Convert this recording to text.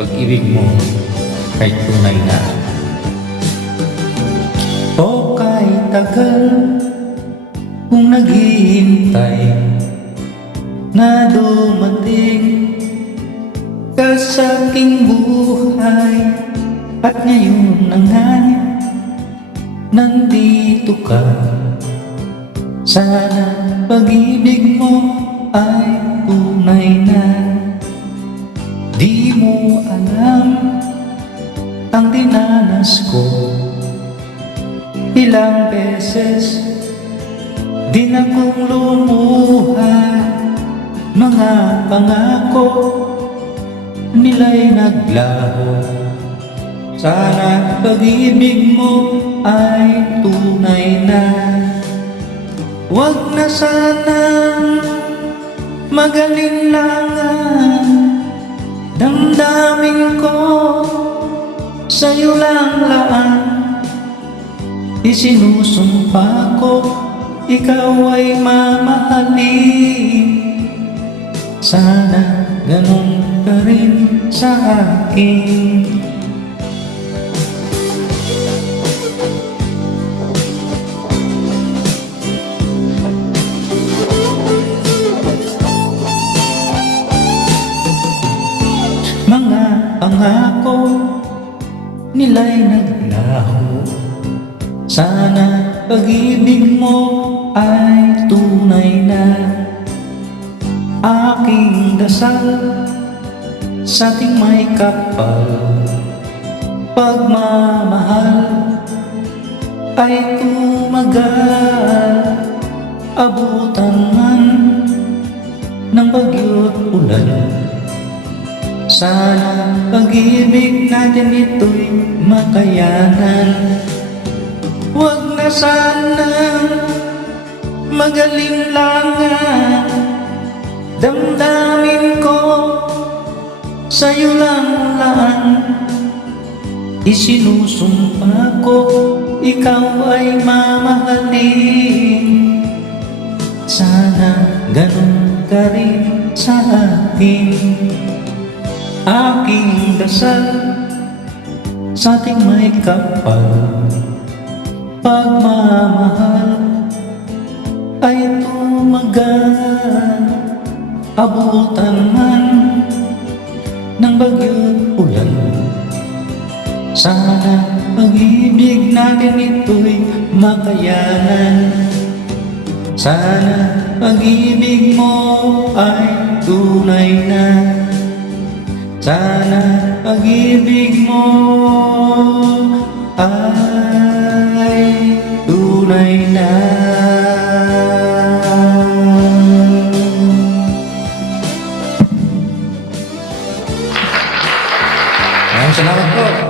pag-ibig mo ay tunay na. O kahit tagal kung naghihintay na dumating ka sa aking buhay, at ngayon na nga'y nandito ka. Sana pag-ibig mo ay tunay na. Di mo alam ang dinanas ko, ilang beses din akong lumuha. Mga pangako nila'y naglaho. Sana pag-ibig mo ay tunay na. Huwag na sanang magalinlangan, damdamin ko sa'yo lang laan. Isinusumpa ko ikaw ay mamahalin. Sana ganun ka rin sa akin. Mga pangako nila'y naglaho. Sana pag-ibig mo ay tunay na. Aking dasal sa ating may kapal, pagmamahal ay tumagal. Abutan man ng bagyo't ulan, sana pag-ibig natin ito'y makayanan. Huwag na sanang magalinlangan, damdamin ko sa'yo lang laan. Isinusumpa ko ikaw ay mamahalin. Sana ganun ka rin sa akin. Aking dasal sa ating may kapal, pagmamahal ay tumagal. Abutan man ng bagyo't ulan, sana pag-ibig natin ito'y makayanan. Sana pag-ibig mo ay tunay na. Sana pag-ibig mo ay tunay na. Maraming salamat po.